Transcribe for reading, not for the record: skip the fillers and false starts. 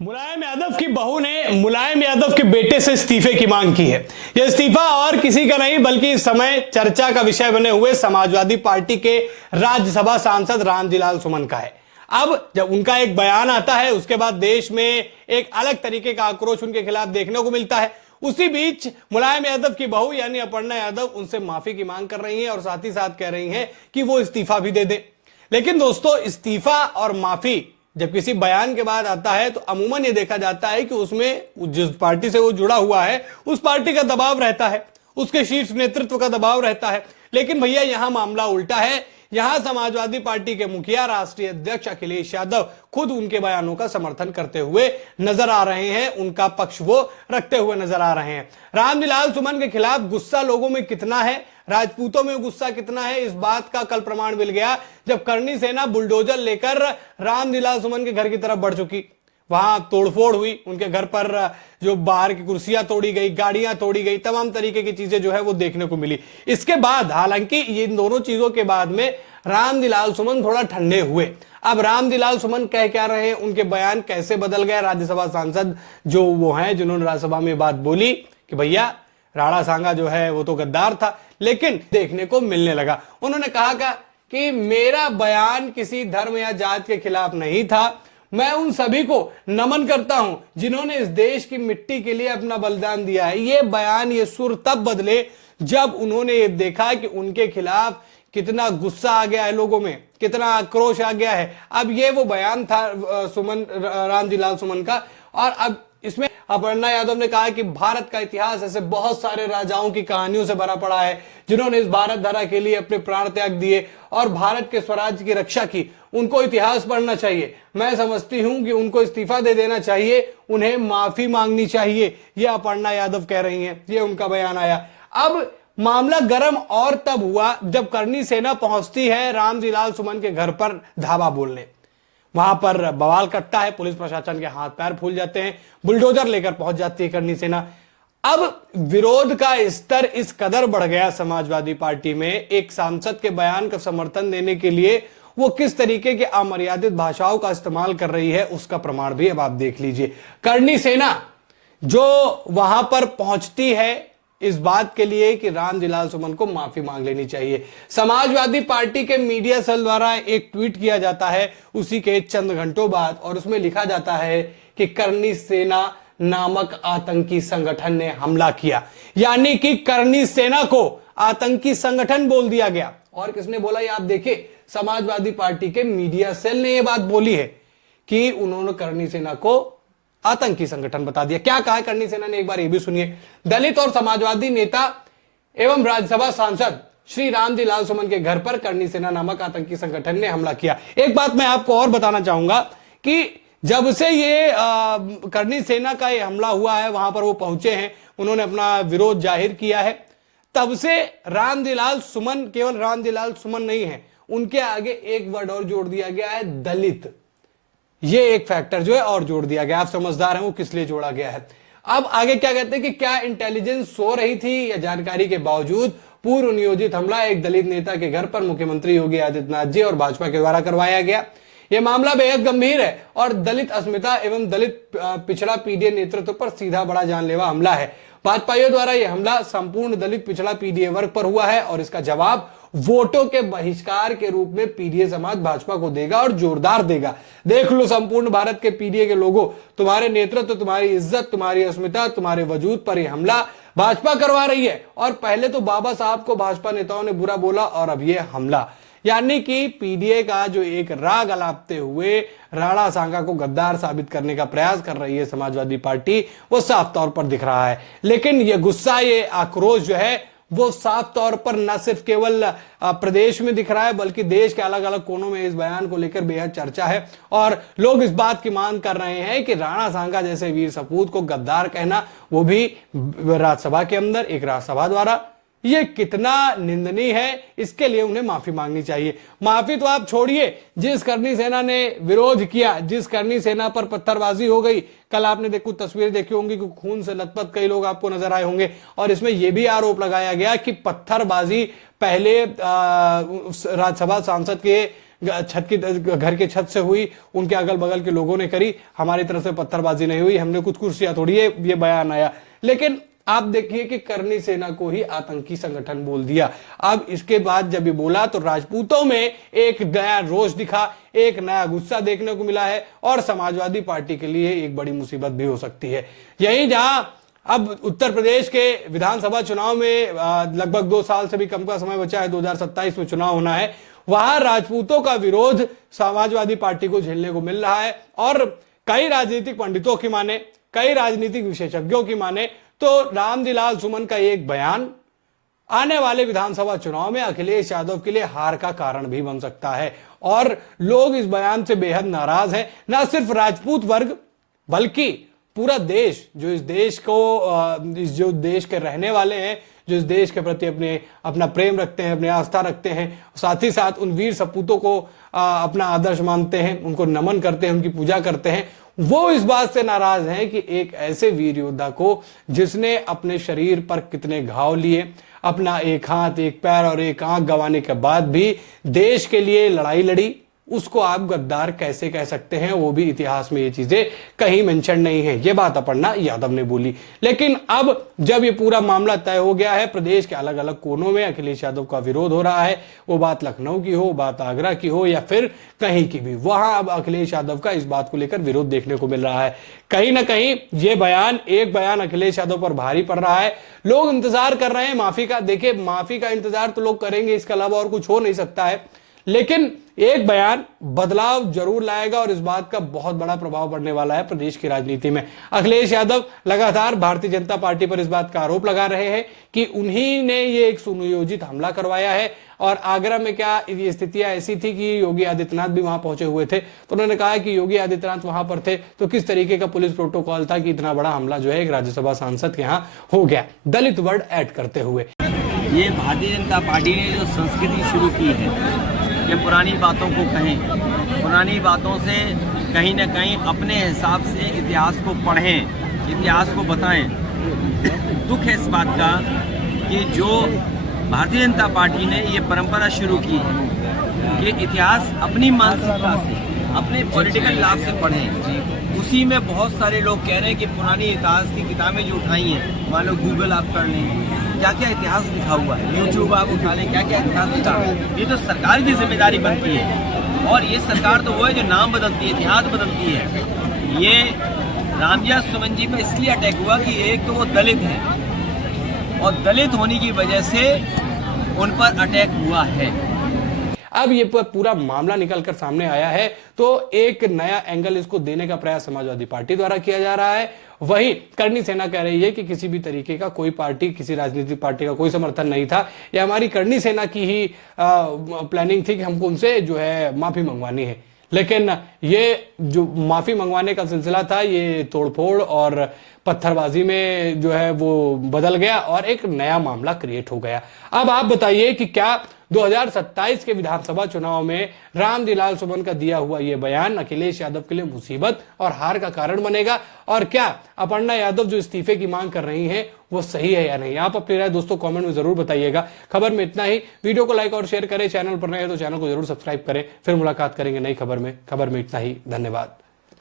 मुलायम यादव की बहू ने मुलायम यादव के बेटे से इस्तीफे की मांग की है। यह इस्तीफा और किसी का नहीं बल्कि इस समय चर्चा का विषय बने हुए समाजवादी पार्टी के राज्यसभा सांसद रामजी सुमन का है। अब जब उनका एक बयान आता है उसके बाद देश में एक अलग तरीके का आक्रोश उनके खिलाफ देखने को मिलता है। उसी बीच मुलायम यादव की बहू यानी अपर्णा यादव उनसे माफी की मांग कर रही हैं और साथ ही साथ कह रही हैं कि वो इस्तीफा भी दे दें। लेकिन दोस्तों, इस्तीफा और माफी जब किसी बयान के बाद आता है तो अमूमन ये देखा जाता है कि उसमें जिस पार्टी से वो जुड़ा हुआ है उस पार्टी का दबाव रहता है, उसके शीर्ष नेतृत्व का दबाव रहता है। लेकिन भैया यहां मामला उल्टा है। यहां समाजवादी पार्टी के मुखिया राष्ट्रीय अध्यक्ष अखिलेश यादव खुद उनके बयानों का समर्थन करते हुए नजर आ रहे हैं, उनका पक्ष वो रखते हुए नजर आ रहे हैं। रामजी सुमन के खिलाफ गुस्सा लोगों में कितना है, राजपूतों में गुस्सा कितना है, इस बात का कल प्रमाण मिल गया जब करनी सेना बुलडोजर लेकर रामजी सुमन के घर की तरफ बढ़ चुकी। वहां तोड़फोड़ हुई, उनके घर पर जो बाहर की कुर्सियां तोड़ी गई, गाड़ियां तोड़ी गई, तमाम तरीके की चीजें जो है वो देखने को मिली। इसके बाद हालांकि ये इन दोनों चीजों के बाद में रामजी सुमन थोड़ा ठंडे हुए। अब रामजी सुमन कह क्या रहे हैं, उनके बयान कैसे बदल गए। राज्यसभा सांसद जो वो हैं जिन्होंने राज्यसभा में बात बोली कि भैया राणा सांगा जो है वो तो गद्दार था, लेकिन देखने को मिलने लगा। उन्होंने कहा कि मेरा बयान किसी धर्म या जात के खिलाफ नहीं था। मैं उन सभी को नमन करता हूं जिन्होंने इस देश की मिट्टी के लिए अपना बलिदान दिया है। ये बयान, ये सुर तब बदले जब उन्होंने ये देखा कि उनके खिलाफ कितना गुस्सा आ गया है, लोगों में कितना आक्रोश आ गया है। अब ये वो बयान था रामजी सुमन का। और अब इसमें अपर्णा यादव ने कहा कि भारत का इतिहास ऐसे बहुत सारे राजाओं की कहानियों से भरा पड़ा है जिन्होंने इस भारत धारा के लिए अपने प्राण त्याग दिए और भारत के स्वराज की रक्षा की। उनको इतिहास पढ़ना चाहिए। मैं समझती हूं कि उनको इस्तीफा दे देना चाहिए, उन्हें माफी मांगनी चाहिए, यह अपर्णा यादव कह रही हैं। ये उनका बयान आया। अब मामला गर्म और तब हुआ जब करनी सेना पहुंचती है रामजी सुमन के घर पर धावा बोलने। वहां पर बवाल कटता है, पुलिस प्रशासन के हाथ पैर फूल जाते हैं, बुलडोजर लेकर पहुंच जाती है करनी सेना। अब विरोध का स्तर इस कदर बढ़ गया समाजवादी पार्टी में, एक सांसद के बयान का समर्थन देने के लिए वो किस तरीके के अमर्यादित भाषाओं का इस्तेमाल कर रही है उसका प्रमाण भी अब आप देख लीजिए। करनी सेना जो वहां पर पहुंचती है इस बात के लिए कि रामजी सुमन को माफी मांग लेनी चाहिए। समाजवादी पार्टी के मीडिया सेल द्वारा एक ट्वीट किया जाता है उसी के चंद घंटों बाद, और उसमें लिखा जाता है कि करनी सेना नामक आतंकी संगठन ने हमला किया। यानी कि करनी सेना को आतंकी संगठन बोल दिया गया। और किसने बोला ये आप देखिए, समाजवादी पार्टी के मीडिया सेल ने यह बात बोली है कि उन्होंने करनी सेना को आतंकी संगठन बता दिया। क्या कहा करनी सेना ने, एक बार ये भी सुनिए। दलित और समाजवादी नेता एवं राज्यसभा सांसद श्री रामजी सुमन के घर पर करनी सेना नामक आतंकी संगठन ने हमला किया। एक बात मैं आपको और बताना चाहूंगा कि जब से ये करनी सेना का ये हमला हुआ है, वहां पर वो पहुंचे हैं, उन्होंने अपना विरोध जाहिर किया है, तब से रामजी सुमन केवल रामजी सुमन नहीं है, उनके आगे एक वर्ड और जोड़ दिया गया है, दलित। ये एक फैक्टर जो है और जोड़ दिया गया। आप समझदार हैं वो किस लिए जोड़ा गया है। अब आगे क्या कहते हैं कि क्या इंटेलिजेंस सो रही थी या जानकारी के बावजूद पूर्व नियोजित हमला एक दलित नेता के घर पर मुख्यमंत्री योगी आदित्यनाथ जी और भाजपा के द्वारा करवाया गया। यह मामला बेहद गंभीर है और दलित अस्मिता एवं दलित पिछड़ा पीडीए नेतृत्व पर सीधा बड़ा जानलेवा हमला है। भाजपाइयों द्वारा यह हमला संपूर्ण दलित पिछड़ा पीडीए वर्ग पर हुआ है और इसका जवाब वोटों के बहिष्कार के रूप में पीडीए समाज भाजपा को देगा और जोरदार देगा। देख लो संपूर्ण भारत के पीडीए के लोगों, तुम्हारे नेतृत्व, तुम्हारी इज्जत, तुम्हारी अस्मिता, तुम्हारे वजूद पर यह हमला भाजपा करवा रही है। और पहले तो बाबा साहब को भाजपा नेताओं ने बुरा बोला और अब यह हमला। यानी कि पीडीए का जो एक राग अलापते हुए राणा सांगा को गद्दार साबित करने का प्रयास कर रही है समाजवादी पार्टी, वो साफ तौर पर दिख रहा है। लेकिन ये गुस्सा, ये आक्रोश जो है वो साफ तौर पर न सिर्फ केवल प्रदेश में दिख रहा है बल्कि देश के अलग अलग कोनों में इस बयान को लेकर बेहद चर्चा है। और लोग इस बात की मांग कर रहे हैं कि राणा सांगा जैसे वीर सपूत को गद्दार कहना, वो भी राज्यसभा के अंदर एक राज्यसभा द्वारा, ये कितना निंदनीय है। इसके लिए उन्हें माफी मांगनी चाहिए। माफी तो आप छोड़िए, जिस करनी सेना ने विरोध किया, जिस करनी सेना पर पत्थरबाजी हो गई, कल आपने देखो तस्वीरें देखी होंगी कि खून से लथपथ कई लोग आपको नजर आए होंगे। और इसमें यह भी आरोप लगाया गया कि पत्थरबाजी पहले राज्यसभा सांसद के छत की घर के छत से हुई, उनके अगल बगल के लोगों ने करी, हमारी तरफ से पत्थरबाजी नहीं हुई, हमने कुछ कुर्सियां तोड़ी है, ये बयान आया। लेकिन आप देखिए कि करनी सेना को ही आतंकी संगठन बोल दिया। अब इसके बाद जब ये बोला तो राजपूतों में एक नया रोष दिखा, एक नया गुस्सा देखने को मिला है और समाजवादी पार्टी के लिए एक बड़ी मुसीबत भी हो सकती है। यही जहां अब उत्तर प्रदेश के विधानसभा चुनाव में लगभग 2 साल से भी कम का समय बचा है, 2027 में चुनाव होना है, वहां राजपूतों का विरोध समाजवादी पार्टी को झेलने को मिल रहा है। और कई राजनीतिक पंडितों की माने, कई राजनीतिक विशेषज्ञों की माने तो रामदिलाल सुमन का एक बयान आने वाले विधानसभा चुनाव में अखिलेश यादव के लिए हार का कारण भी बन सकता है। और लोग इस बयान से बेहद नाराज हैं, ना सिर्फ राजपूत वर्ग बल्कि पूरा देश, जो इस देश को जो देश के रहने वाले हैं, जो इस देश के प्रति अपना प्रेम रखते हैं, अपनी आस्था रखते हैं, साथ ही साथ उन वीर सपूतों को अपना आदर्श मानते हैं, उनको नमन करते हैं, उनकी पूजा करते हैं, वो इस बात से नाराज हैं कि एक ऐसे वीर योद्धा को जिसने अपने शरीर पर कितने घाव लिए, अपना एक हाथ, एक पैर और एक आंख गंवाने के बाद भी देश के लिए लड़ाई लड़ी, उसको आप गद्दार कैसे कह सकते हैं? वो भी इतिहास में ये चीजें कहीं मेंशन नहीं है। ये बात अपर्णा यादव ने बोली। लेकिन अब जब ये पूरा मामला तय हो गया है, प्रदेश के अलग अलग कोनों में अखिलेश यादव का विरोध हो रहा है, वो बात लखनऊ की हो, बात आगरा की हो या फिर कहीं की भी, वहां अब अखिलेश यादव का इस बात को लेकर विरोध देखने को मिल रहा है। कहीं ना कहीं ये एक बयान अखिलेश यादव पर भारी पड़ रहा है। लोग इंतजार कर रहे हैं माफी का। देखिए, माफी का इंतजार तो लोग करेंगे, इसके अलावा और कुछ हो नहीं सकता है, लेकिन एक बयान बदलाव जरूर लाएगा और इस बात का बहुत बड़ा प्रभाव पड़ने वाला है प्रदेश की राजनीति में। अखिलेश यादव लगातार भारतीय जनता पार्टी पर इस बात का आरोप लगा रहे हैं कि उन्हीं ने ये एक सुनियोजित हमला करवाया है। और आगरा में क्या ये स्थितियां ऐसी थी कि योगी आदित्यनाथ भी वहां पहुंचे हुए थे, तो उन्होंने कहा कि योगी आदित्यनाथ वहां पर थे तो किस तरीके का पुलिस प्रोटोकॉल था कि इतना बड़ा हमला जो है एक राज्यसभा सांसद के यहाँ हो गया, दलित वर्ड ऐड करते हुए। ये भारतीय जनता पार्टी ने जो संस्कृति शुरू की है कि पुरानी बातों को कहें, पुरानी बातों से कहीं ना कहीं अपने हिसाब से इतिहास को पढ़ें, इतिहास को बताएं। दुख है इस बात का कि जो भारतीय जनता पार्टी ने ये परंपरा शुरू की है कि इतिहास अपनी मानसिकता से, अपने पॉलिटिकल लाभ से पढ़ें। उसी में बहुत सारे लोग कह रहे हैं कि पुरानी इतिहास की किताबें जो उठाई हैं, मान लो गूगल आप कर लें, क्या क्या इतिहास लिखा हुआ है, यूट्यूब आप उठा लें, क्या क्या इतिहास लिखा है। ये तो सरकार की जिम्मेदारी बनती है और ये सरकार तो वो है जो नाम बदलती है, इतिहास बदलती है। ये रामदिलाल सुमन जी पे इसलिए अटैक हुआ कि एक तो वो दलित है और दलित होने की वजह से उन पर अटैक हुआ है। अब ये पूरा मामला निकलकर सामने आया है तो एक नया एंगल इसको देने का प्रयास समाजवादी पार्टी द्वारा किया जा रहा है। वहीं करनी सेना कह रही है कि किसी भी तरीके का कोई पार्टी, किसी राजनीतिक पार्टी का कोई समर्थन नहीं था, यह हमारी करनी सेना की ही प्लानिंग थी कि हमको उनसे जो है माफी मंगवानी है। लेकिन ये जो माफी मंगवाने का सिलसिला था, ये तोड़फोड़ और पत्थरबाजी में जो है वो बदल गया और एक नया मामला क्रिएट हो गया। अब आप बताइए कि क्या 2027 के विधानसभा चुनाव में रामदिलाल सुमन का दिया हुआ यह बयान अखिलेश यादव के लिए मुसीबत और हार का कारण बनेगा? और क्या अपर्णा यादव जो इस्तीफे की मांग कर रही हैं वो सही है या नहीं? आप अपनी राय दोस्तों कमेंट में जरूर बताइएगा। खबर में इतना ही। वीडियो को लाइक और शेयर करें, चैनल पर नए हैं तो चैनल को जरूर सब्सक्राइब करें। फिर मुलाकात करेंगे नई खबर में। खबर में इतना ही। धन्यवाद।